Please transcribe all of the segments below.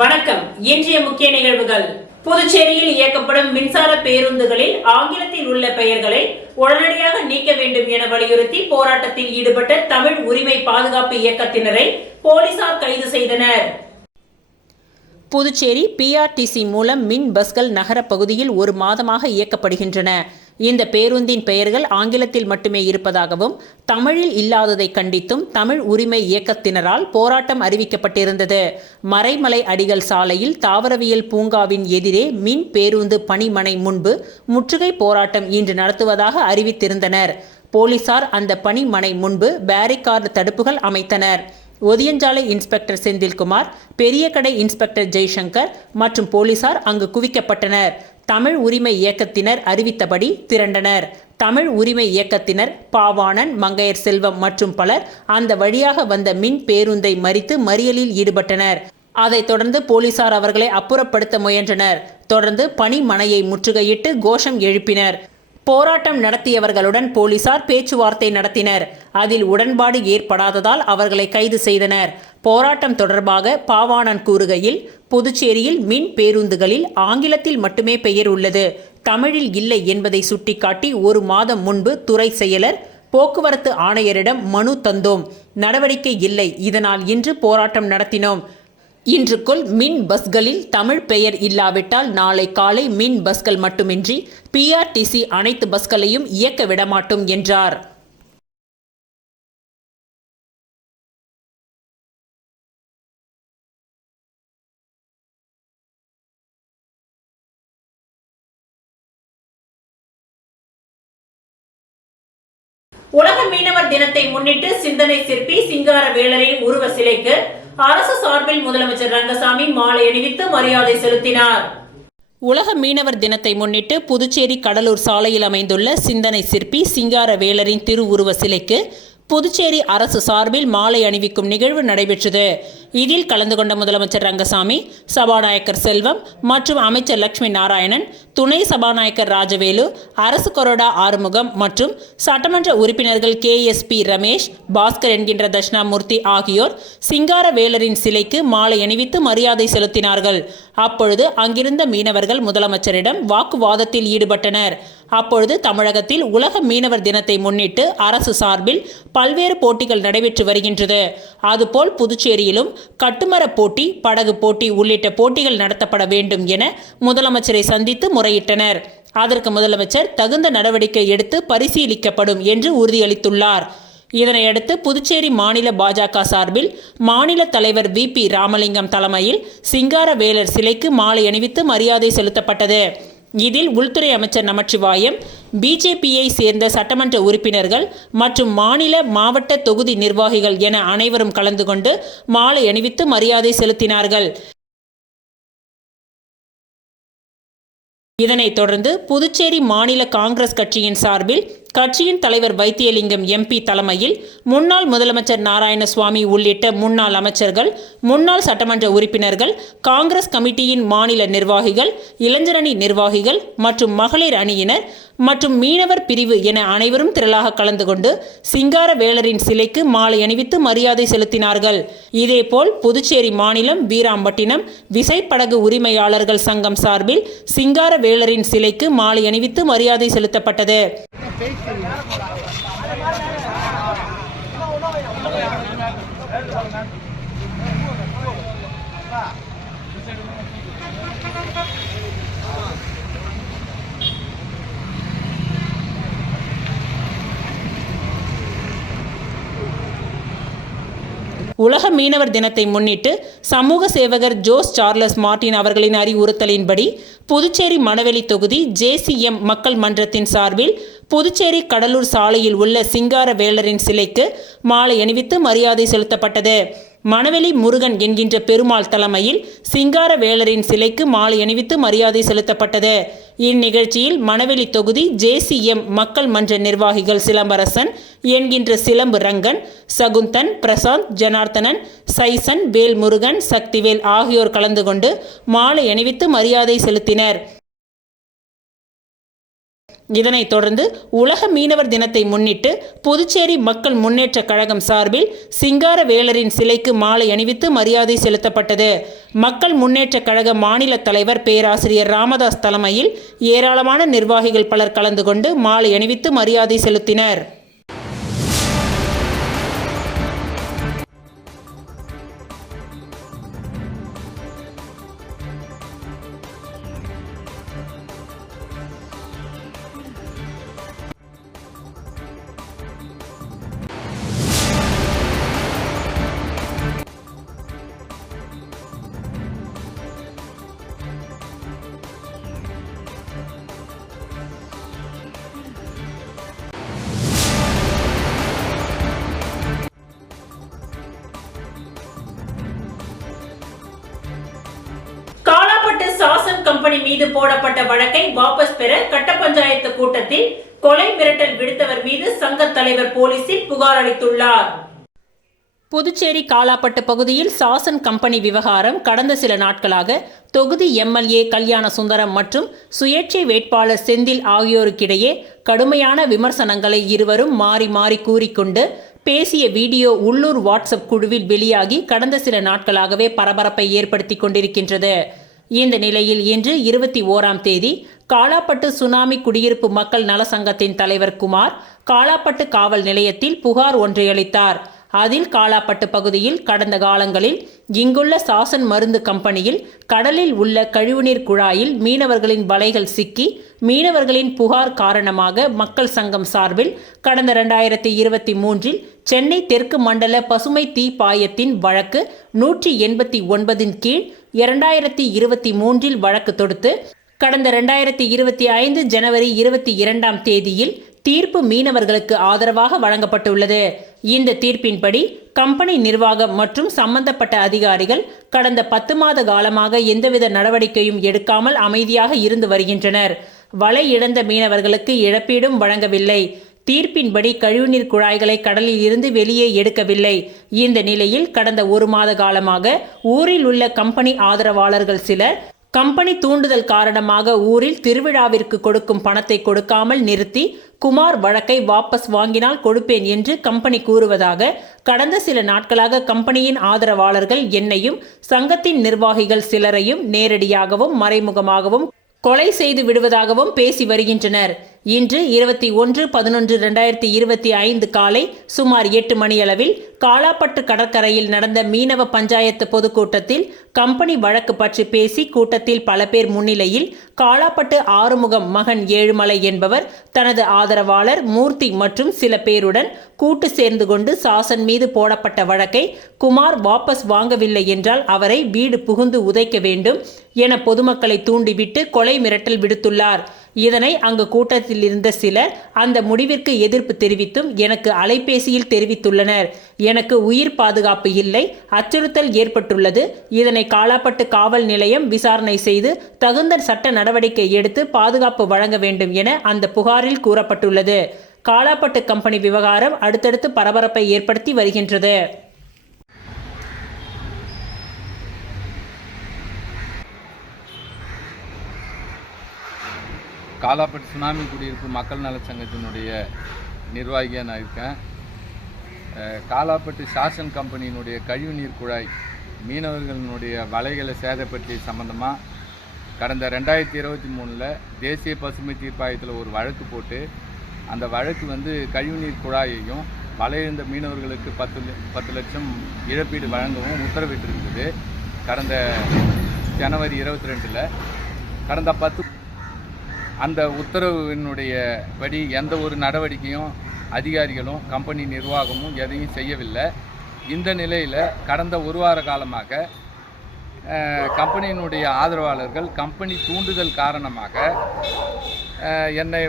வணக்கம். இன்றைய முக்கிய நிகழ்வுகள். புதுச்சேரியில் இயக்கப்படும் மின்சார பேருந்துகளில் ஆங்கிலத்தில் உள்ள பெயர்களை உடனடியாக நீக்க வேண்டும் என வலியுறுத்தி போராட்டத்தில் ஈடுபட்ட தமிழ் உரிமை பாதுகாப்பு இயக்கத்தினரை போலீசார் கைது செய்தனர். புதுச்சேரி பிஆர்டிசி மூலம் மின் பஸ்கள் நகர பகுதியில் ஒரு மாதமாக இயக்கப்படுகின்றன. இந்த பேருந்தின் பெயர்கள் ஆங்கிலத்தில் மட்டுமே இருப்பதாகவும் தமிழில் இல்லாததை கண்டித்தும் தமிழ் உரிமை இயக்கத்தினரால் போராட்டம் அறிவிக்கப்பட்டிருந்தது. மறைமலை அடிகள் சாலையில் தாவரவியல் பூங்காவின் எதிரே மின் பேருந்து பணிமனை முன்பு முற்றுகை போராட்டம் இன்று நடத்துவதாக அறிவித்திருந்தனர். போலீசார் அந்த பணிமனை முன்பு பேரிகார்டு தடுப்புகள் அமைத்தனர். ஒதியஞ்சாலை இன்ஸ்பெக்டர் செந்தில்குமார், பெரிய கடை இன்ஸ்பெக்டர் ஜெய்சங்கர் மற்றும் போலீசார் அங்கு குவிக்கப்பட்டனர். தமிழ் உரிமை இயக்கத்தினர் அறிவித்தபடி திரண்டனர். தமிழ் உரிமை இயக்கத்தினர் பாவாணன், மங்கையர் செல்வம் மற்றும் பலர் அந்த வழியாக வந்த மின் பேருந்தை மறித்து மறியலில் ஈடுபட்டனர். அதைத் தொடர்ந்து போலீசார் அவர்களை அப்புறப்படுத்த முயன்றனர். தொடர்ந்து பணிமனையை முற்றுகையிட்டு கோஷம் எழுப்பினர். போராட்டம் நடத்தியவர்களுடன் போலீசார் பேச்சுவார்த்தை நடத்தினர். அதில் உடன்பாடு ஏற்படாததால் அவர்களை கைது செய்தனர். போராட்டம் தொடர்பாக பாவாணன் கூறுகையில், புதுச்சேரியில் மின் பேருந்துகளில் ஆங்கிலத்தில் மட்டுமே பெயர் உள்ளது, தமிழில் இல்லை என்பதை சுட்டிக்காட்டி ஒரு மாதம் முன்பு துறை செயலர், போக்குவரத்து ஆணையரிடம் மனு தந்தோம். நடவடிக்கை இல்லை. இதனால் இன்று போராட்டம் நடத்தினோம். இன்றுக்குள் மின் பஸ்களில் தமிழ் பெயர் இல்லாவிட்டால் நாளை காலை மின் பஸ்கள் மட்டுமின்றி பிஆர்டிசி அனைத்து பஸ்களையும் இயக்க விடமாட்டோம் என்றார். உலக மீனவர் தினத்தை முன்னிட்டு சிந்தனை சிற்பி சிங்கார வேலரின் உருவ சிலைக்கு அரசு சார்பில் முதலமைச்சர் ரங்கசாமி மாலை அணிவித்து மரியாதை செலுத்தினார். உலக மீனவர் தினத்தை முன்னிட்டு புதுச்சேரி கடலூர் சாலையில் அமைந்துள்ள சிந்தனை சிற்பி சிங்கார வேலரின் திருவுருவ சிலைக்கு புதுச்சேரி அரசு சார்பில் மாலை அணிவிக்கும் நிகழ்வு நடைபெற்றது. இதில் கலந்து கொண்ட முதலமைச்சர் ரங்கசாமி, சபாநாயகர் செல்வம் மற்றும் அமைச்சர் லட்சுமி நாராயணன், துணை சபாநாயகர் ராஜவேலு, அரசு கொறடா ஆறுமுகம் மற்றும் சட்டமன்ற உறுப்பினர்கள் KSP ரமேஷ், பாஸ்கர் என்கின்ற தட்சிணாமூர்த்தி ஆகியோர் சிங்கார வேலரின் சிலைக்கு மாலை அணிவித்து மரியாதை செலுத்தினார்கள். அப்பொழுது அங்கிருந்த மீனவர்கள் முதலமைச்சரிடம் வாக்குவாதத்தில் ஈடுபட்டனர். அப்பொழுது தமிழகத்தில் உலக மீனவர் தினத்தை முன்னிட்டு அரசு சார்பில் பல்வேறு போட்டிகள் நடைபெற்று வருகின்றது. அதுபோல் புதுச்சேரியிலும் கட்டுமர போட்டி, படகு போட்டி உள்ளிட்ட போட்டிகள் நடத்தப்பட வேண்டும் என முதலமைச்சரை சந்தித்து முறையிட்டனர். அதற்கு முதலமைச்சர் தகுந்த நடவடிக்கை எடுத்து பரிசீலிக்கப்படும் என்று உறுதியளித்துள்ளார். இதனையடுத்து புதுச்சேரி மாநில பாஜக சார்பில் மாநில தலைவர் VP ராமலிங்கம் தலைமையில் சிங்கார வேலர் சிலைக்கு மாலை அணிவித்து மரியாதை செலுத்தப்பட்டது. இதில் உள்துறை அமைச்சர் நமச்சிவாயம், BJPயை சேர்ந்த சட்டமன்ற உறுப்பினர்கள் மற்றும் மாநில, மாவட்ட, தொகுதி நிர்வாகிகள் என அனைவரும் கலந்து கொண்டு மாலை அணிவித்து மரியாதை செலுத்தினார்கள். இதனைத் தொடர்ந்து புதுச்சேரி மாநில காங்கிரஸ் கட்சியின் சார்பில் கட்சியின் தலைவர் வைத்தியலிங்கம் MP தலைமையில் முன்னாள் முதலமைச்சர் நாராயணசுவாமி உள்ளிட்ட முன்னாள் அமைச்சர்கள், முன்னாள் சட்டமன்ற உறுப்பினர்கள், காங்கிரஸ் கமிட்டியின் மாநில நிர்வாகிகள், இளைஞரணி நிர்வாகிகள் மற்றும் மகளிர் அணியினர் மற்றும் மீனவர் பிரிவு என அனைவரும் திரளாக கலந்து கொண்டு சிங்கார வேலரின் சிலைக்கு மாலை அணிவித்து மரியாதை செலுத்தினார்கள். இதேபோல் புதுச்சேரி மாநிலம் வீராம்பட்டினம் விசைப்படகு உரிமையாளர்கள் சங்கம் சார்பில் சிங்கார வேலரின் சிலைக்கு மாலை அணிவித்து மரியாதை செலுத்தப்பட்டது. உலக மீனவர் தினத்தை முன்னிட்டு சமூக சேவகர் ஜோஸ் சார்லஸ் மார்டின் அவர்களின் அறிவுறுத்தலின்படி புதுச்சேரி மணவெளி தொகுதி JCM மக்கள் மன்றத்தின் சார்பில் புதுச்சேரி கடலூர் சாலையில் உள்ள சிங்கார வேலரின் சிலைக்கு மாலை அணிவித்து மரியாதை செலுத்தப்பட்டது. மணவெளி முருகன் என்கின்ற பெருமாள் தலைமையில் சிங்கார வேலரின் சிலைக்கு மாலை அணிவித்து மரியாதை செலுத்தப்பட்டது. இந்நிகழ்ச்சியில் மணவெளி தொகுதி JCM மக்கள் மன்ற நிர்வாகிகள் சிலம்பரசன் என்கின்ற சிலம்பு ரங்கன், சகுந்தன், பிரசாந்த், ஜனார்த்தனன், சைசன், வேல்முருகன், சக்திவேல் ஆகியோர் கலந்து கொண்டு மாலை அணிவித்து மரியாதை செலுத்தினர். இதனைத் தொடர்ந்து உலக மீனவர் தினத்தை முன்னிட்டு புதுச்சேரி மக்கள் முன்னேற்ற கழகம் சார்பில் சிங்காரவேலரின் சிலைக்கு மாலை அணிவித்து மரியாதை செலுத்தப்பட்டது. மக்கள் முன்னேற்ற கழக மாநில தலைவர் பேராசிரியர் ராமதாஸ் தலைமையில் ஏராளமான நிர்வாகிகள் பலர் கலந்து கொண்டு மாலை அணிவித்து மரியாதை செலுத்தினர். சாசன் கம்பெனி மீது போடப்பட்ட வழக்கை வாபஸ் பெற கட்ட பஞ்சாயத்து கூட்டத்தில் கொலை மிரட்டல் விடுத்தவர் மீது சங்க தலைவர் போலீசில் புகார் அளித்துள்ளார். புதுச்சேரி காலாப்பட்டு பகுதியில் சாசன் கம்பெனி விவகாரம் கடந்த சில நாட்களாக தொகுதி எம்எல்ஏ கல்யாண சுந்தரம் மற்றும் சுயேட்சை வேட்பாளர் செந்தில் ஆகியோருக்கிடையே கடுமையான விமர்சனங்களை இருவரும் மாறி மாறி கூறிக்கொண்டு பேசிய வீடியோ உள்ளூர் வாட்ஸ்அப் குழுவில் வெளியாகி கடந்த சில நாட்களாகவே பரபரப்பை ஏற்படுத்தி கொண்டிருக்கின்றது. இந்த நிலையில் இன்று 21ஆம் தேதி காலாப்பட்டு சுனாமி குடியிருப்பு மக்கள் நல சங்கத்தின் தலைவர் குமார் காலாப்பட்டு காவல் நிலையத்தில் புகார் ஒன்றை அளித்தார். அதில் காலாப்பட்டு பகுதியில் கடந்த காலங்களில் இங்குள்ள சாசன் மருந்து கம்பெனியில் கடலில் உள்ள கழிவுநீர் குழாயில் மீனவர்களின் வலைகள் சிக்கி மீனவர்களின் புகார் காரணமாக மக்கள் சங்கம் சார்பில் கடந்த 2023 சென்னை தெற்கு மண்டல பசுமை தீப்பாயத்தின் வழக்கு 189 கீழ் 2023 வழக்கு தொடுத்து கடந்த 2025 ஜனவரி 22ஆம் தேதியில் தீர்ப்பு மீனவர்களுக்கு ஆதரவாக வழங்கப்பட்டுள்ளது. இந்த தீர்ப்பின்படி கம்பெனி நிர்வாகம் மற்றும் சம்பந்தப்பட்ட அதிகாரிகள் கடந்த 10 மாத காலமாக எந்தவித நடவடிக்கையும் எடுக்காமல் அமைதியாக இருந்து வருகின்றனர். வலை இழந்த மீனவர்களுக்கு இழப்பீடும் வழங்கவில்லை. தீர்ப்பின்படி கழிவுநீர் குழாய்களை கடலில் இருந்து வெளியே எடுக்கவில்லை. இந்த நிலையில் கடந்த 1 மாத காலமாக ஊரில் உள்ள கம்பெனி ஆதரவாளர்கள் சிலர் கம்பெனி தூண்டுதல் காரணமாக ஊரில் திருவிழாவிற்கு கொடுக்கும் பணத்தை கொடுக்காமல் நிறுத்தி குமார் வழக்கை வாபஸ் வாங்கினால் கொடுப்பேன் என்று கம்பெனி கூறுவதாக கடந்த சில நாட்களாக கம்பெனியின் ஆதரவாளர்கள் என்னையும் சங்கத்தின் நிர்வாகிகள் சிலரையும் நேரடியாகவும் மறைமுகமாகவும் கொலை செய்து விடுவதாகவும் பேசி வருகின்றனர். இன்று 21/11/2025 காலை சுமார் 8 மணியளவில் காலாப்பட்டு கடற்கரையில் நடந்த மீனவ பஞ்சாயத்து பொதுக்கூட்டத்தில் கம்பெனி வழக்கு பற்றி பேசி கூட்டத்தில் பல பேர் முன்னிலையில் காலாப்பட்டு ஆறுமுகம் மகன் ஏழுமலை என்பவர் தனது ஆதரவாளர் மூர்த்தி மற்றும் சில பேருடன் கூட்டு சேர்ந்து கொண்டு சாசன் மீது போடப்பட்ட வழக்கை குமார் வாபஸ் வாங்கவில்லை என்றால் அவரை வீடு புகுந்து உதைக்க வேண்டும் என பொதுமக்களை தூண்டிவிட்டு கொலை மிரட்டல் விடுத்துள்ளார். இதனை அங்கு கூட்டத்தில் இருந்த சிலர் அந்த முடிவிற்கு எதிர்ப்பு தெரிவித்தும் எனக்கு அலைபேசியில் தெரிவித்துள்ளனர். எனக்கு உயிர் பாதுகாப்பு இல்லை, அச்சுறுத்தல் ஏற்பட்டுள்ளது. இதனை காலாப்பட்டு காவல் நிலையம் விசாரணை செய்து தகுந்த சட்ட நடவடிக்கை எடுத்து பாதுகாப்பு வழங்க வேண்டும் என அந்த புகாரில் கூறப்பட்டுள்ளது. காலாப்பட்டு கம்பெனி விவகாரம் அடுத்தடுத்து பரபரப்பை ஏற்படுத்தி வருகின்றது. காலாப்பட்டு சுனாமி குடியிருப்பு மக்கள் நல சங்கத்தினுடைய நிர்வாகியாக நான் இருக்கேன். காலாப்பட்டு சாசன் கம்பெனியினுடைய கழிவுநீர் குழாய் மீனவர்களினுடைய வலைகளை சேதப்படுத்திய சம்பந்தமாக கடந்த 2023 தேசிய பசுமை தீர்ப்பாயத்தில் ஒரு வழக்கு போட்டு அந்த வழக்கு கழிவுநீர் குழாயையும் வலையிழந்த மீனவர்களுக்கு 10 லட்சம் இழப்பீடு வழங்கவும் உத்தரவிட்டிருந்தது. கடந்த ஜனவரி 22 கடந்த 10 அந்த உத்தரவினுடைய படி எந்த ஒரு நடவடிக்கையும் அதிகாரிகளும் கம்பெனி நிர்வாகமும் எதையும் செய்யவில்லை. இந்த நிலையில் கடந்த 1 வார காலமாக கம்பெனியினுடைய ஆதரவாளர்கள் கம்பெனி தூண்டுதல் காரணமாக என்னை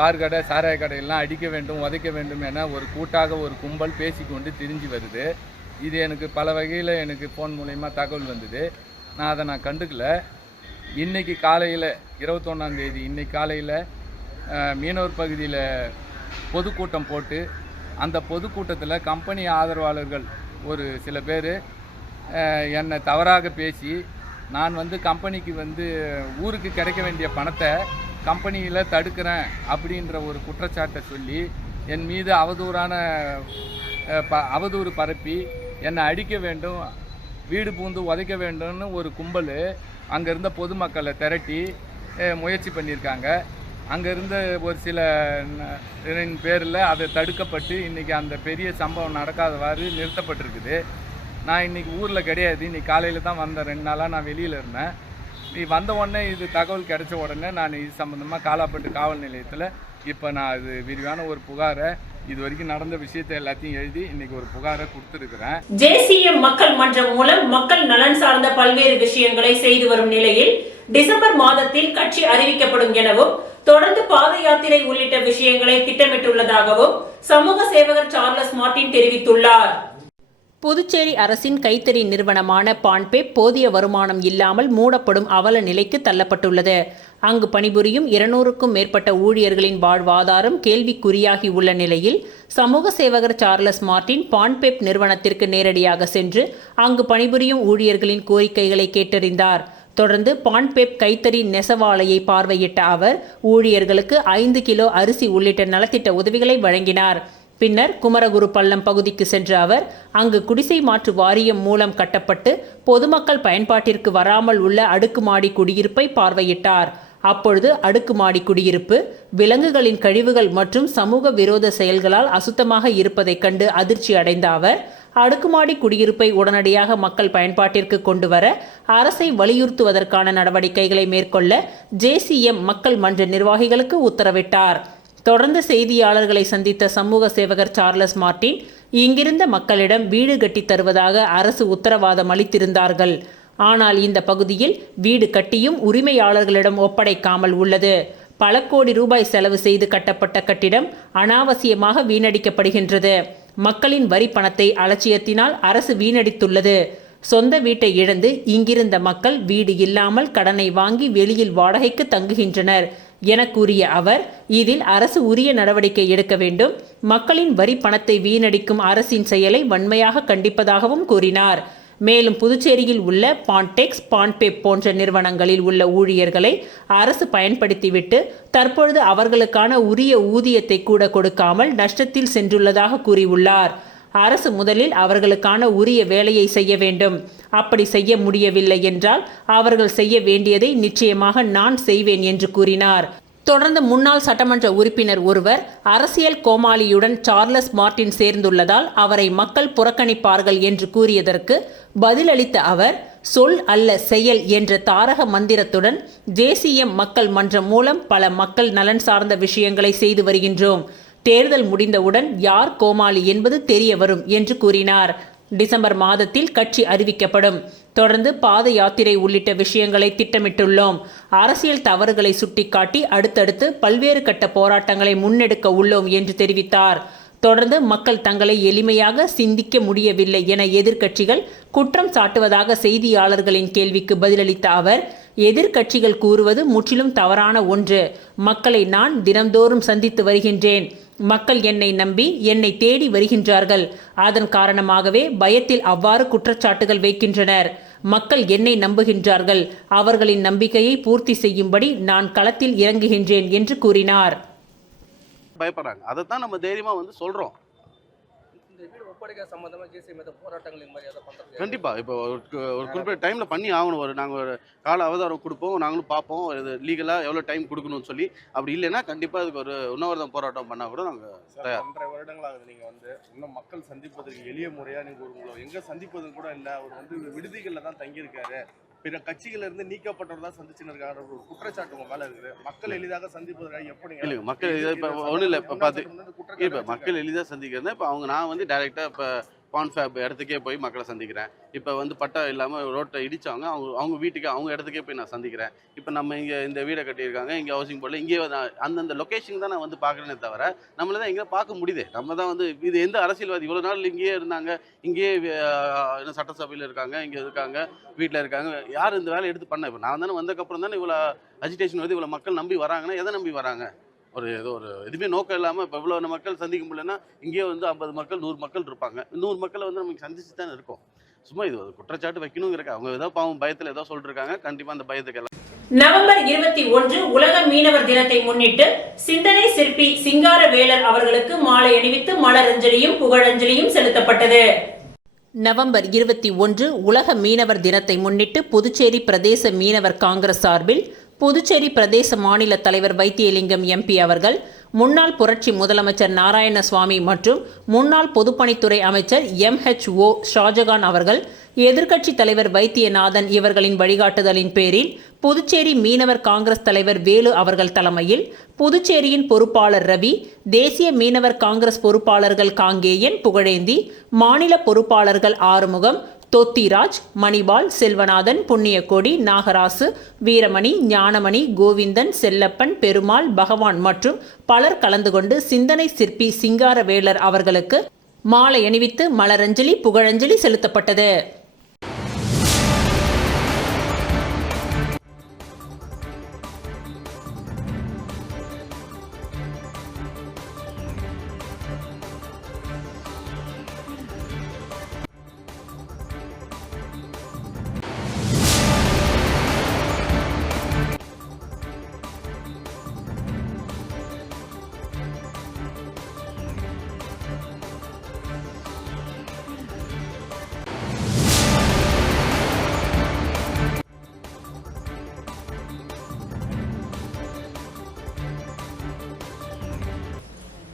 பார் கடை சாராய கடையெல்லாம் அடிக்க வேண்டும் உதைக்க வேண்டும் என ஒரு கூட்டாக ஒரு கும்பல் பேசிக்கொண்டு திரிஞ்சு வருது. இது எனக்கு பல வகையில் எனக்கு ஃபோன் மூலயமா தகவல் வந்தது. நான் கண்டுக்கல. இன்றைக்கி காலையில் 21ஆம் தேதி இன்றைக்கி காலையில் மீனவர் பகுதியில் பொதுக்கூட்டம் போட்டு அந்த பொதுக்கூட்டத்தில் கம்பெனி ஆதரவாளர்கள் ஒரு சில பேர் என்னை தவறாக பேசி நான் கம்பெனிக்கு ஊருக்கு கிடைக்க வேண்டிய பணத்தை கம்பெனியில் தடுக்கிறேன் அப்படின்ற ஒரு குற்றச்சாட்டை சொல்லி என் மீது அவதூறு பரப்பி என்னை அடிக்க வேண்டும், வீடு பூந்து உதைக்க வேண்டும்னு ஒரு கும்பல் அங்கே இருந்த பொதுமக்களை திரட்டி முயற்சி பண்ணியிருக்காங்க. அங்கே இருந்த ஒரு சில பேரில் அதை தடுக்கப்பட்டு இன்றைக்கி அந்த பெரிய சம்பவம் நடக்காதவாறு நிறுத்தப்பட்டிருக்குது. நான் இன்றைக்கி ஊரில் கிடையாது, இன்றைக்கி காலையில் தான் வந்தேன். 2 நாளாக நான் வெளியில் இருந்தேன். நீ வந்த உடனே இது தகவல் கிடைச்ச உடனே நான் இது சம்மந்தமாக காலாப்பட்டு காவல் நிலையத்தில் இப்போ நான் இது விரிவான ஒரு புகாரை, இது வரைக்கும் நடந்த விஷயத்தை எல்லாத்தையும் எழுதி இன்னைக்கு ஒரு புகாரை கொடுத்துருக்கிறேன். ஜேசிஎம் மக்கள் மன்றம் மூலம் மக்கள் நலன் சார்ந்த பல்வேறு விஷயங்களை செய்து வரும் நிலையில் டிசம்பர் மாதத்தில் கட்சி அறிவிக்கப்படும் எனவும் தொடர்ந்து பாத யாத்திரை உள்ளிட்ட விஷயங்களை திட்டமிட்டுள்ளதாகவும் சமூக சேவகர் சார்லஸ் மார்டின் தெரிவித்துள்ளார். புதுச்சேரி அரசின் கைத்தறி நிறுவனமான பான்பேப் போதிய வருமானம் இல்லாமல் மூடப்படும் அவல நிலைக்கு தள்ளப்பட்டுள்ளது. அங்கு பணிபுரியும் 200க்கும் மேற்பட்ட ஊழியர்களின் வாழ்வாதாரம் கேள்விக்குறியாகி உள்ள நிலையில் சமூக சேவகர் சார்லஸ் மார்டின் பான்பேப் நிறுவனத்திற்கு நேரடியாக சென்று அங்கு பணிபுரியும் ஊழியர்களின் கோரிக்கைகளை கேட்டறிந்தார். தொடர்ந்து பான்பேப் கைத்தறி நெசவாலையை பார்வையிட்ட அவர் ஊழியர்களுக்கு 5 கிலோ அரிசி உள்ளிட்ட நலத்திட்ட உதவிகளை வழங்கினார். பின்னர் குமரகுரு பள்ளம் பகுதிக்கு சென்ற அவர் அங்கு குடிசை மாற்று வாரியம் மூலம் கட்டப்பட்டு பொதுமக்கள் பயன்பாட்டிற்கு வராமல் உள்ள அடுக்குமாடி குடியிருப்பை பார்வையிட்டார். அப்பொழுது அடுக்குமாடி குடியிருப்பு விலங்குகளின் கழிவுகள் மற்றும் சமூக விரோத செயல்களால் அசுத்தமாக இருப்பதைக் கண்டு அதிர்ச்சி அடைந்த அவர் அடுக்குமாடி குடியிருப்பை உடனடியாக மக்கள் பயன்பாட்டிற்கு கொண்டு வர அரசை வலியுறுத்துவதற்கான நடவடிக்கைகளை மேற்கொள்ள ஜேசிஎம் மக்கள் மன்ற நிர்வாகிகளுக்கு உத்தரவிட்டார். தொடர்ந்து செய்தியாளர்களை சந்தித்த சமூக சேவகர் சார்லஸ் மார்டின் இங்கிருந்த மக்களிடம் வீடு கட்டி தருவதாக அரசு உத்தரவாதம் அளித்திருந்தார்கள். ஆனால் இந்த பகுதியில் வீடு கட்டியும் உரிமையாளர்களிடம் ஒப்படைக்காமல் உள்ளது. பல கோடி ரூபாய் செலவு செய்து கட்டப்பட்ட கட்டிடம் அனாவசியமாக வீணடிக்கப்படுகின்றது. மக்களின் வரி பணத்தை அலட்சியத்தினால் அரசு வீணடித்துள்ளது. சொந்த வீட்டை இழந்து இங்கிருந்த மக்கள் வீடு இல்லாமல் கடனை வாங்கி வெளியில் வாடகைக்கு தங்குகின்றனர் என கூறிய அவர் இதில் அரசு உரிய நடவடிக்கை எடுக்க வேண்டும், மக்களின் வரி பணத்தை வீணடிக்கும் அரசின் செயலை வன்மையாக கண்டிப்பதாகவும் கூறினார். மேலும் புதுச்சேரியில் உள்ள பான்டெக்ஸ், பான்பேப் போன்ற நிறுவனங்களில் உள்ள ஊழியர்களை அரசு பயன்படுத்திவிட்டு தற்பொழுது அவர்களுக்கான உரிய ஊதியத்தை கூட கொடுக்காமல் நஷ்டத்தில் சென்றுள்ளதாக கூறியுள்ளார். அரசு முதலில் அவர்களுக்கான உரிய வேலையை செய்ய வேண்டும். அப்படி செய்ய முடியவில்லை என்றால் அவர்கள் செய்ய வேண்டியதை நிச்சயமாக நான் செய்வேன் என்று கூறினார். தொடர்ந்து முன்னாள் சட்டமன்ற உறுப்பினர் ஒருவர் அரசியல் கோமாளியுடன் சார்லஸ் மார்டின் சேர்ந்துள்ளதால் அவரை மக்கள் புறக்கணிப்பார்கள் என்று கூறியதற்கு பதிலளித்த அவர் சொல் அல்ல செயல் என்ற தாரக மந்திரத்துடன் ஜேசிஎம் மக்கள் மன்றம் மூலம் பல மக்கள் நலன் சார்ந்த விஷயங்களை செய்து வருகின்றோம். தேர்தல் முடிந்தவுடன் யார் கோமாளி என்பது தெரிய வரும் என்று கூறினார். டிசம்பர் மாதத்தில் கட்சி அறிவிக்கப்படும். தொடர்ந்து பாத யாத்திரை உள்ளிட்ட விஷயங்களை திட்டமிட்டுள்ளோம். அரசியல் தவறுகளை சுட்டிக்காட்டி அடுத்தடுத்து பல்வேறு கட்ட போராட்டங்களை முன்னெடுக்க உள்ளோம் என்று தெரிவித்தார். தொடர்ந்து மக்கள் தங்களை எளிமையாக சிந்திக்க முடியவில்லை என எதிர்க்கட்சிகள் குற்றம் சாட்டுவதாக செய்தியாளர்களின் கேள்விக்கு பதிலளித்த அவர் எதிர்க்கட்சிகள் கூறுவது முற்றிலும் தவறான ஒன்று. மக்களை நான் தினந்தோறும் சந்தித்து வருகின்றேன். மக்கள் என்னை நம்பி என்னை தேடி வருகின்றார்கள். அதன் காரணமாகவே பயத்தில் அவ்வாறு குற்றச்சாட்டுகள் வைக்கின்றனர். மக்கள் என்னை நம்புகின்றார்கள். அவர்களின் நம்பிக்கையை பூர்த்தி செய்யும்படி நான் களத்தில் இறங்குகின்றேன் என்று கூறினார். பயப்படுறாங்க. அதைத்தான் நம்ம தைரியமா சொல்றோம். கண்டிப்பா இப்போ ஒரு குறிப்பிட்ட டைம்ல பண்ணி ஆகணும். நாங்கள் ஒரு கால அவதாரம் கொடுப்போம், நாங்களும் பார்ப்போம் இது லீகலா எவ்வளோ டைம் கொடுக்கணும்னு சொல்லி. அப்படி இல்லைன்னா கண்டிப்பா அதுக்கு ஒரு உண்ணாவிரதம் போராட்டம் பண்ணா கூட நாங்கள் 1.5 வருடங்களாக நீங்க இன்னும் மக்கள் சந்திப்பதற்கு எளிய முறையா நீங்க உங்களை எங்க சந்திப்பதும் கூட இல்லை. அவர் விடுதிகளில் தான் தங்கியிருக்காரு. பிற கட்சிகள் இருந்து நீக்கப்பட்டவர் தான் சந்திச்சுன்னு இருக்காங்க ஒரு குற்றச்சாட்டு உங்க மேல இருக்குது. மக்கள் எளிதாக சந்திப்பதற்காக எப்படி இல்லை மக்கள் இப்போ ஒன்றும் இல்லை இப்போ பார்த்து இப்போ மக்கள் எளிதாக சந்திக்கிறதுனா இப்போ நான் டைரெக்டாக இப்போ பான்ஃபேப் இடத்துக்கே போய் மக்களை சந்திக்கிறேன். இப்போ பட்டா இல்லாமல் ரோட்டை இடித்தாங்க, அவங்க வீட்டுக்கு அவங்க இடத்துக்கே போய் நான் சந்திக்கிறேன். இப்போ நம்ம இங்கே இந்த வீடை கட்டியிருக்காங்க, இங்கே ஹவுசிங் போர்டில் இங்கேயே அந்தந்த லொக்கேஷன் தான் நான் பார்க்குறேனே தவிர நம்மளை தான் எங்கே பார்க்க முடியுது. நம்ம தான் இது எந்த அரசியல்வாதி இவ்வளோ நாள் இங்கேயே இருந்தாங்க, இங்கேயே சட்டசபையில் இருக்காங்க, இங்கே இருக்காங்க, வீட்டில் இருக்காங்க, யார் இந்த வேலை எடுத்து பண்ண? இப்போ நான் தானே வந்ததுக்கப்புறம் தானே இவ்வளோ அஜிடேஷன் வருது, இவ்வளோ மக்கள் நம்பி வராங்கன்னா எதை நம்பி வராங்க? ஏதோ எதுவுமே நோக்கம் இல்லாமல் இப்போ இவ்வளோ மக்கள் சந்திக்க முடியலன்னா இங்கேயே 50 மக்கள் 100 மக்கள் இருப்பாங்க. 100 மக்களை நமக்கு சந்திச்சு தானே இருக்கும். சும்மா இது குற்றச்சாட்டு வைக்கணுங்கிறக்க அவங்க ஏதோ பாவம் பயத்தில் ஏதோ சொல்லிட்டு இருக்காங்க. கண்டிப்பாக அந்த பயத்துக்கு எல்லாம் நவம்பர் 21 உலக மீனவர் தினத்தை முன்னிட்டு சிந்தனை சிற்பி சிங்காரவேலர் அவர்களுக்கு மாலை அணிவித்து மலரஞ்சலியும் புகழஞ்சலியும் செலுத்தப்பட்டது. நவம்பர் 21 உலக மீனவர் தினத்தை முன்னிட்டு புதுச்சேரி பிரதேச மீனவர் காங்கிரஸ் சார்பில் புதுச்சேரி பிரதேச மாநில தலைவர் வைத்தியலிங்கம் MP அவர்கள், முன்னாள் புரட்சி முதலமைச்சர் நாராயணசுவாமி மற்றும் முன்னாள் பொதுப்பணித்துறை அமைச்சர் MHO ஷாஜகான் அவர்கள், எதிர்க்கட்சி தலைவர் வைத்தியநாதன் இவர்களின் வழிகாட்டுதலின் பேரில் புதுச்சேரி மீனவர் காங்கிரஸ் தலைவர் வேலு அவர்கள் தலைமையில் புதுச்சேரியின் பொறுப்பாளர் ரவி, தேசிய மீனவர் காங்கிரஸ் பொறுப்பாளர்கள் காங்கேயன், புகழேந்தி, மாநில பொறுப்பாளர்கள் ஆறுமுகம், தொத்திராஜ், மணிபால், செல்வநாதன், புண்ணியக்கோடி, நாகராசு, வீரமணி, ஞானமணி, கோவிந்தன், செல்லப்பன், பெருமாள், பகவான் மற்றும் பலர் கலந்து கொண்டு சிந்தனை சிற்பி சிங்காரவேலர் அவர்களுக்கு மாலை அணிவித்து மலரஞ்சலி புகழஞ்சலி செலுத்தப்பட்டது.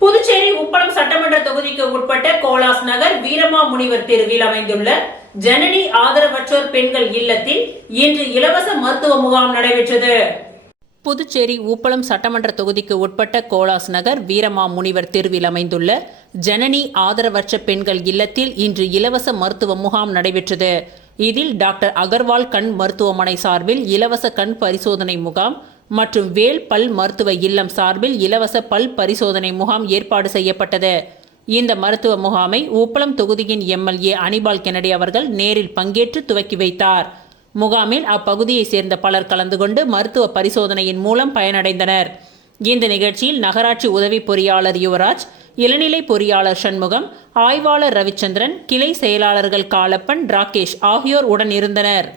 புதுச்சேரி உப்பளம் சட்டமன்ற தொகுதிக்கு உட்பட்ட கோலாஸ் நகர் வீரமா முனிவர் தெருவில் அமைந்துள்ள ஜனனி ஆதரவற்றோர் பெண்கள் இல்லத்தில் இன்று இலவச மருத்துவ முகாம் நடைபெற்றது. புதுச்சேரி உப்பளம் சட்டமன்ற தொகுதிக்கு உட்பட்ட கோலாஸ் நகர் வீரமா முனிவர் தெருவில் அமைந்துள்ள ஜனனி ஆதரவற்ற பெண்கள் இல்லத்தில் இன்று இலவச மருத்துவ முகாம் நடைபெற்றது. இதில் டாக்டர் அகர்வால் கண் மருத்துவமனை சார்பில் இலவச கண் பரிசோதனை முகாம் மற்றும் வேல் பல் மருத்துவ இல்லம் சார்பில் இலவச பல் பரிசோதனை முகாம் ஏற்பாடு செய்யப்பட்டது. இந்த மருத்துவ முகாமை உப்பளம் தொகுதியின் MLA அனிபால் கென்னடி அவர்கள் நேரில் பங்கேற்று துவக்கி வைத்தார். முகாமில் அப்பகுதியை சேர்ந்த பலர் கலந்து கொண்டு மருத்துவ பரிசோதனையின் மூலம் பயனடைந்தனர். இந்த நிகழ்ச்சியில் நகராட்சி உதவி பொறியாளர் யுவராஜ், இளநிலை பொறியாளர் சண்முகம், ஆய்வாளர் ரவிச்சந்திரன், கிளை செயலாளர்கள் காலப்பன், ராகேஷ் ஆகியோர் உடன் இருந்தனர்.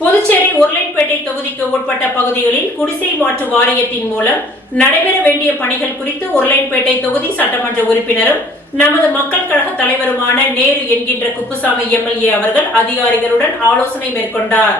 புதுச்சேரி உருளைப்பேட்டை தொகுதிக்கு உட்பட்ட பகுதிகளில் குடிசை மாற்று வாரியத்தின் மூலம் நடைபெற வேண்டிய பணிகள் குறித்து உருளைப்பேட்டை தொகுதி சட்டமன்ற உறுப்பினரும் நமது மக்கள் கழக தலைவருமான நேரு என்கின்ற குப்புசாமி MLA அவர்கள் அதிகாரிகளுடன் ஆலோசனை மேற்கொண்டார்.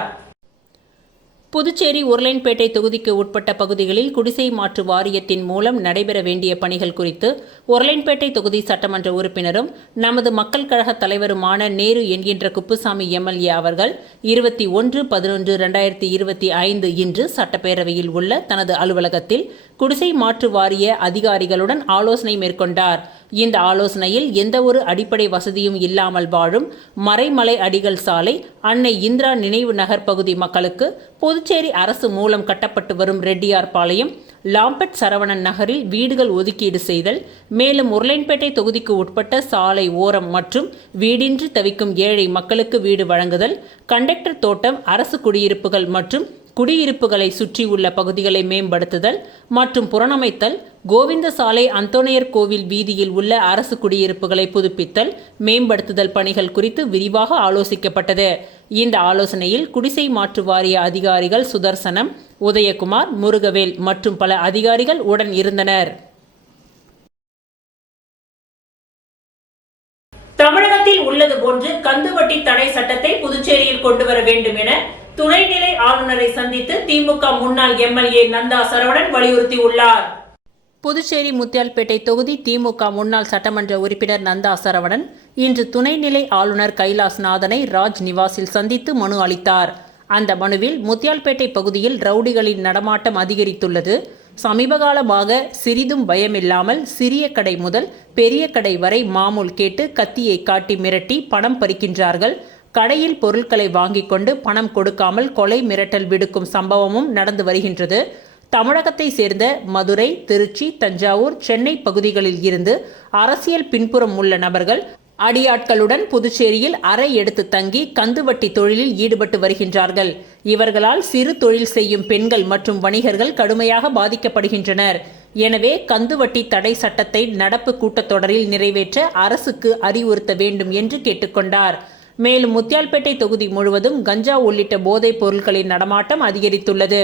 புதுச்சேரி உருளைப்பேட்டை தொகுதிக்கு உட்பட்ட பகுதிகளில் குடிசை மாற்று வாரியத்தின் மூலம் நடைபெற வேண்டிய பணிகள் குறித்து உருளைப்பேட்டை தொகுதி சட்டமன்ற உறுப்பினரும் நமது மக்கள் கழக தலைவருமான நேரு என்கின்ற குப்புசாமி MLA அவர்கள் 21/11/2025 இன்று சட்டப்பேரவையில் உள்ள தனது அலுவலகத்தில் குடிசை மாற்று வாரிய அதிகாரிகளுடன் ஆலோசனை மேற்கொண்டார். இந்த ஆலோசனையில் எந்தவொரு அடிப்படை வசதியும் இல்லாமல் வாழும் மறைமலை அடிகள் சாலை, அன்னை இந்திரா நினைவு நகர் பகுதி மக்களுக்கு புதுச்சேரி அரசு மூலம் கட்டப்பட்டு வரும் ரெட்டியார் பாளையம், லாம்பட் சரவணன் நகரில் வீடுகள் ஒதுக்கீடு செய்தல், மேலும் உருளையன்பேட்டை தொகுதிக்கு உட்பட்ட சாலை ஓரம் மற்றும் வீடின்றி தவிக்கும் ஏழை மக்களுக்கு வீடு வழங்குதல், கண்டக்டர் தோட்டம், அரசு குடியிருப்புகள் மற்றும் குடியிருப்புகளை சுற்றியுள்ள பகுதிகளை மேம்படுத்துதல் மற்றும் புறணமைத்தல், கோவிந்த சாலை, அந்தோணியர் கோவில் வீதியில் உள்ள அரசு குடியிருப்புகளை புதுப்பித்தல், மேம்படுத்துதல் பணிகள் குறித்து விரிவாக ஆலோசிக்கப்பட்டது. இந்த ஆலோசனையில் குடிசை மாற்று வாரிய அதிகாரிகள் சுதர்சனம், உதயகுமார், முருகவேல் மற்றும் பல அதிகாரிகள் உடன் இருந்தனர். தமிழகத்தில் உள்ளது போன்று கந்துவட்டி தடை சட்டத்தை புதுச்சேரியில் கொண்டு வர வேண்டும் என துணைநிலை ஆளுநரை சந்தித்து திமுக முன்னாள் எம்எல்ஏ நந்தா சரவணன் வலியுறுத்தியுள்ளார். புதுச்சேரி முத்தியால்பேட்டை தொகுதி திமுக முன்னாள் சட்டமன்ற உறுப்பினர் நந்தா சரவணன் இன்று துணைநிலை ஆளுநர் கைலாஸ்நாதனை ராஜ் நிவாசில் சந்தித்து மனு அளித்தார். அந்த மனுவில் முத்தியால்பேட்டை பகுதியில் ரவுடிகளின் நடமாட்டம் அதிகரித்துள்ளது, சமீபகாலமாக சிறிதும் பயமில்லாமல் சிறிய கடை முதல் பெரிய கடை வரை மாமூல் கேட்டு கத்தியை காட்டி மிரட்டி பணம் பறிக்கின்றார்கள், கடையில் பொருட்களை வாங்கிக் கொண்டு பணம் கொடுக்காமல் கொலை மிரட்டல் விடுக்கும் சம்பவமும் நடந்து வருகின்றது. தமிழகத்தை சேர்ந்த மதுரை, திருச்சி, தஞ்சாவூர், சென்னை பகுதிகளில் இருந்து அரசியல் பின்புறம் உள்ள நபர்கள் அடியாட்களுடன் புதுச்சேரியில் அறை எடுத்து தங்கி கந்துவட்டி தொழிலில் ஈடுபட்டு வருகின்றார்கள். இவர்களால் சிறு தொழில் செய்யும் பெண்கள் மற்றும் வணிகர்கள் கடுமையாக பாதிக்கப்படுகின்றனர். எனவே கந்துவட்டி தடை சட்டத்தை நடப்பு கூட்டத்தொடரில் நிறைவேற்ற அரசுக்கு அறிவுறுத்த வேண்டும் என்று கேட்டுக்கொண்டார். மேலும் முத்தியால்பேட்டை தொகுதி முழுவதும் கஞ்சா உள்ளிட்ட போதைப் பொருட்களின் நடமாட்டம் அதிகரித்துள்ளது.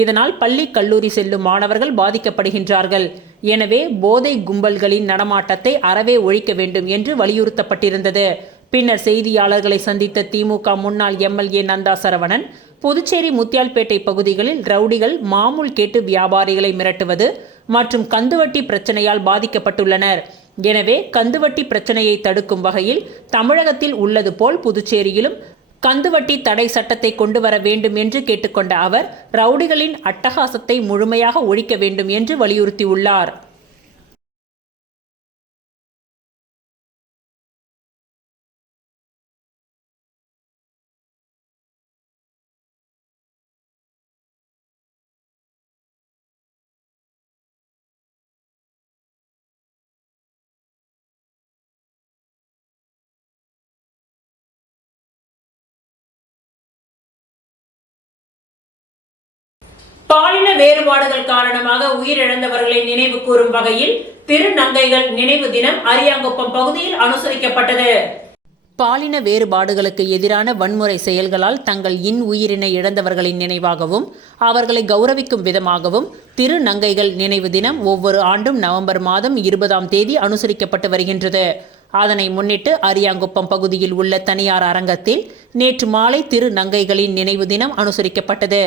இதனால் பள்ளி, கல்லூரி செல்லும் மாணவர்கள் பாதிக்கப்படுகின்றார்கள். எனவே போதை கும்பல்களின் நடமாட்டத்தை அறவே ஒழிக்க வேண்டும் என்று வலியுறுத்தப்பட்டிருந்தது. பின்னர் செய்தியாளர்களை சந்தித்த திமுக முன்னாள் எம்எல்ஏ நந்தா சரவணன், புதுச்சேரி முத்தியால்பேட்டை பகுதிகளில் ரவுடிகள் மாமூல் கேட்டு வியாபாரிகளை மிரட்டுவது மற்றும் கந்துவட்டி பிரச்சனையால் பாதிக்கப்பட்டுள்ளனர். எனவே கந்துவட்டி பிரச்சனையை தடுக்கும் வகையில் தமிழகத்தில் உள்ளது போல் புதுச்சேரியிலும் கந்துவட்டி தடை சட்டத்தை கொண்டு வர வேண்டும் என்று கேட்டுக்கொண்ட அவர், ரவுடிகளின் அட்டகாசத்தை முழுமையாக ஒழிக்க வேண்டும் என்று வலியுறுத்தியுள்ளார். பாலின வேறுபாடுகள் காரணமாக உயிரிழந்தவர்களை நினைவு கூறும் வகையில் திருநங்கைகள் நினைவு தினம் அரியாங்குப்பம் பகுதியில் அனுசரிக்கப்பட்டது. பாலின வேறுபாடுகளுக்கு எதிரான வன்முறை செயல்களால் தங்கள் உயிரினை இழந்தவர்களின் நினைவாகவும் அவர்களை கௌரவிக்கும் விதமாகவும் திருநங்கைகள் நினைவு தினம் ஒவ்வொரு ஆண்டும் நவம்பர் மாதம் 20ஆம் தேதி அனுசரிக்கப்பட்டு வருகின்றது. அதனை முன்னிட்டு அரியாங்குப்பம் பகுதியில் உள்ள தனியார் அரங்கத்தில் நேற்று மாலை திருநங்கைகளின் நினைவு தினம் அனுசரிக்கப்பட்டது.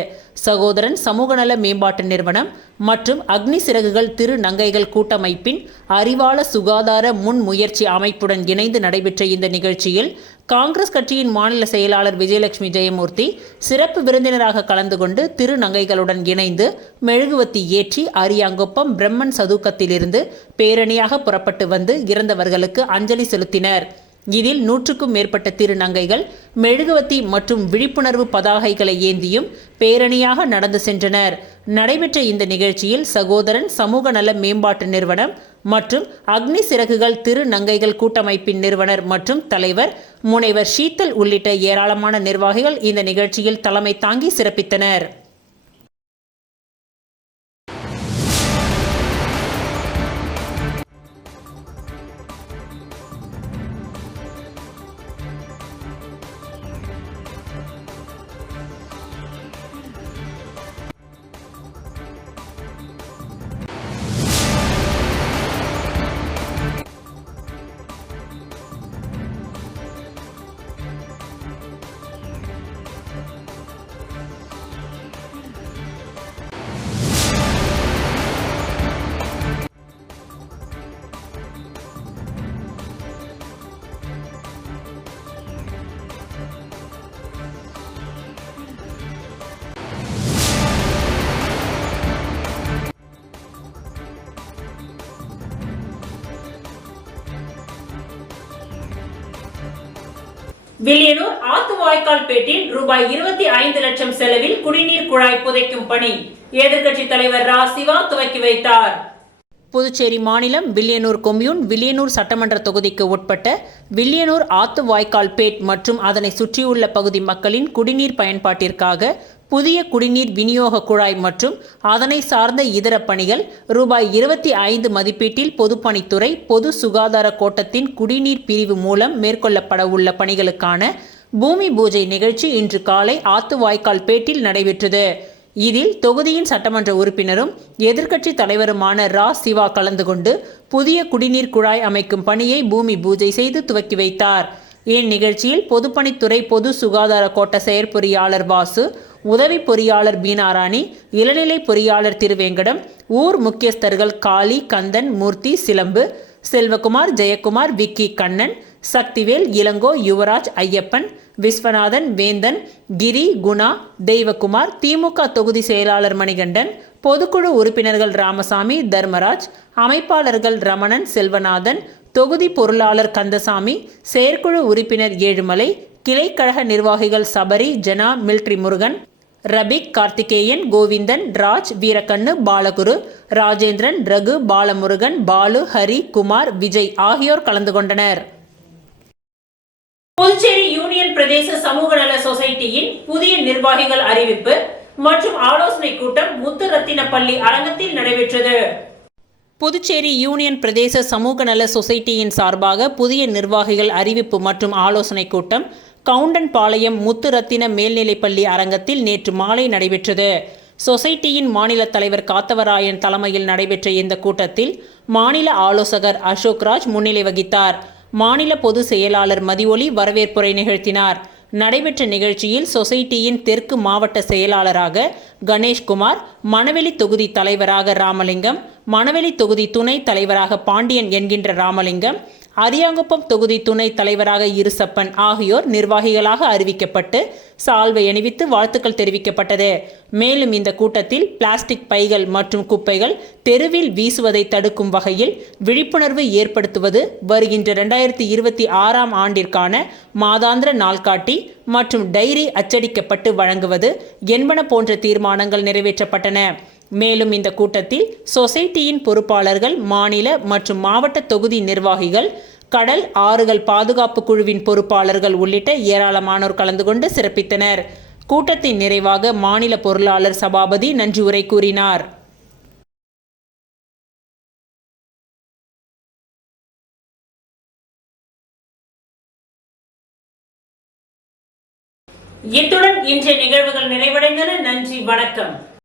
சகோதரன் சமூக நல மேம்பாட்டு நிறுவனம் மற்றும் அக்னி சிறகுகள் திருநங்கைகள் கூட்டமைப்பின் அறிவாள சுகாதார முன்முயற்சி அமைப்புடன் இணைந்து நடைபெற்ற இந்த நிகழ்ச்சியில் காங்கிரஸ் கட்சியின் மாநில செயலாளர் விஜயலட்சுமி ஜெயமூர்த்தி சிறப்பு விருந்தினராக கலந்து கொண்டு திருநங்கைகளுடன் இணைந்து மெழுகுவத்தி ஏற்றி அரியாங்குப்பம் பிரம்மன் சதுக்கத்திலிருந்து பேரணியாக புறப்பட்டு வந்து இறந்தவர்களுக்கு அஞ்சலி செலுத்தினர். இதில் 100க்கும் மேற்பட்ட திருநங்கைகள் மெழுகுவத்தி மற்றும் விழிப்புணர்வு பதாகைகளை ஏந்தியும் பேரணியாக நடந்து சென்றனர். நடைபெற்ற இந்த நிகழ்ச்சியில் சகோதரன் சமூக நல மேம்பாட்டு நிறுவனம் மற்றும் அக்னி சிறகுகள் திருநங்கைகள் கூட்டமைப்பின் நிறுவனர் மற்றும் தலைவர் முனைவர் ஷீத்தல் உள்ளிட்ட ஏராளமான நிர்வாகிகள் இந்த நிகழ்ச்சியில் தலைமை தாங்கி சிறப்பித்தனர். வில்லியனூர் ஆத்துவாய்க்கால்பேட்டில் ரூபாய் 25 லட்சம் செலவில் குடிநீர் குழாய் புதைக்கும் பணி எதிர்க்கட்சி தலைவர் ரா. சிவா துவக்கி வைத்தார். புதுச்சேரி மாநிலம் வில்லியனூர் கொம்யூன் வில்லியனூர் சட்டமன்ற தொகுதிக்கு உட்பட்ட வில்லியனூர் ஆத்துவாய்க்கால்பேட் மற்றும் அதனை சுற்றியுள்ள பகுதி மக்களின் குடிநீர் பயன்பாட்டிற்காக புதிய குடிநீர் விநியோக குழாய் மற்றும் அதனை சார்ந்த இதர பணிகள் ரூபாய் 25 மதிப்பீட்டில் பொதுப்பணித்துறை பொது சுகாதார கோட்டத்தின் குடிநீர் பிரிவு மூலம் மேற்கொள்ளப்பட உள்ள பணிகளுக்கான பூமி பூஜை நிகழ்ச்சி இன்று காலை ஆத்துவாய்க்கால்பேட்டில் நடைபெற்றது. இதில் தொகுதியின் சட்டமன்ற உறுப்பினரும் எதிர்க்கட்சி தலைவருமான ரா. சிவா கலந்து கொண்டு புதிய குடிநீர் குழாய் அமைக்கும் பணியை பூமி பூஜை செய்து துவக்கி வைத்தார். இந்நிகழ்ச்சியில் பொதுப்பணித்துறை பொது சுகாதார கோட்ட செயற்பொறியாளர் வாசு, உதவி பொறியாளர் பீனாராணி, இளநிலை பொறியாளர் திருவேங்கடம், ஊர் முக்கியஸ்தர்கள் காளி, கந்தன், மூர்த்தி, சிலம்பு, செல்வகுமார், ஜெயக்குமார், விக்கி, கண்ணன், சக்திவேல், இளங்கோ, யுவராஜ், ஐயப்பன், விஸ்வநாதன், வேந்தன், கிரி, குணா, தெய்வகுமார், திமுக தொகுதி செயலாளர் மணிகண்டன், பொதுக்குழு உறுப்பினர்கள் ராமசாமி, தர்மராஜ், அமைப்பாளர்கள் ரமணன், செல்வநாதன், தொகுதி பொருளாளர் கந்தசாமி, செயற்குழு உறுப்பினர் ஏழுமலை, கிளைக்கழக நிர்வாகிகள் சபரி, ஜனா, மில்ட்ரி முருகன், ரபிக், கார்த்திகேயன், கோவிந்தன், ராஜ், வீரக்கண்ணு, பாலகுரு, ராஜேந்திரன், ரகு, பாலமுருகன், பாலு, ஹரி, குமார், விஜய் ஆகியோர் கலந்து கொண்டனர். புதுச்சேரி யூனியன் பிரதேச சமூக நல சொசைட்டியின் புதிய நிர்வாகிகள் அறிவிப்பு மற்றும் ஆலோசனை கூட்டம் முத்துரத்தினப்பள்ளி அரங்கத்தில் நடைபெற்றது. புதுச்சேரி யூனியன் பிரதேச சமூக நல சொசைட்டியின் சார்பாக புதிய நிர்வாகிகள் அறிவிப்பு மற்றும் ஆலோசனை கூட்டம் கவுண்டன்பாளையம் முத்துரத்தின மேல்நிலைப்பள்ளி அரங்கத்தில் நேற்று மாலை நடைபெற்றது. சொசைட்டியின் மாநில தலைவர் காத்தவராயன் தலைமையில் நடைபெற்ற இந்த கூட்டத்தில் மாநில ஆலோசகர் அசோக்ராஜ் முன்னிலை வகித்தார். மாநில பொது செயலாளர் மதியொலி வரவேற்புரை நிகழ்த்தினார். நடைபெற்ற நிகழ்ச்சியில் சொசைட்டியின் தெற்கு மாவட்ட செயலாளராக கணேஷ்குமார், மணவெளி தொகுதி தலைவராக ராமலிங்கம், மணவெளி தொகுதி துணை தலைவராக பாண்டியன் என்கின்ற ராமலிங்கம், அரியாங்குப்பம் தொகுதி துணை தலைவராக இருசப்பன் ஆகியோர் நிர்வாகிகளாக அறிவிக்கப்பட்டு சால்வை அணிவித்து வாழ்த்துக்கள் தெரிவிக்கப்பட்டது. மேலும் இந்த கூட்டத்தில் பிளாஸ்டிக் பைகள் மற்றும் குப்பைகள் தெருவில் வீசுவதை தடுக்கும் வகையில் விழிப்புணர்வு ஏற்படுத்துவது, வருகின்ற 2026ஆம் ஆண்டிற்கான மாதாந்திர நாள்காட்டி மற்றும் டைரி அச்சடிக்கப்பட்டு வழங்குவது என்பன போன்ற தீர்மானங்கள் நிறைவேற்றப்பட்டன. மேலும் இந்த கூட்டத்தில் சொசைட்டியின் பொறுப்பாளர்கள், மாநில மற்றும் மாவட்ட தொகுதி நிர்வாகிகள், கடல் ஆறுகள் பாதுகாப்பு குழுவின் பொறுப்பாளர்கள் உள்ளிட்ட ஏராளமானோர் கலந்து கொண்டு சிறப்பித்தனர். கூட்டத்தின் நிறைவாக மாநில பொருளாளர் சபாபதி நன்றி உரை கூறினார். இத்துடன் இன்றைய நிகழ்வுகள் நிறைவடைந்தன. நன்றி, வணக்கம்.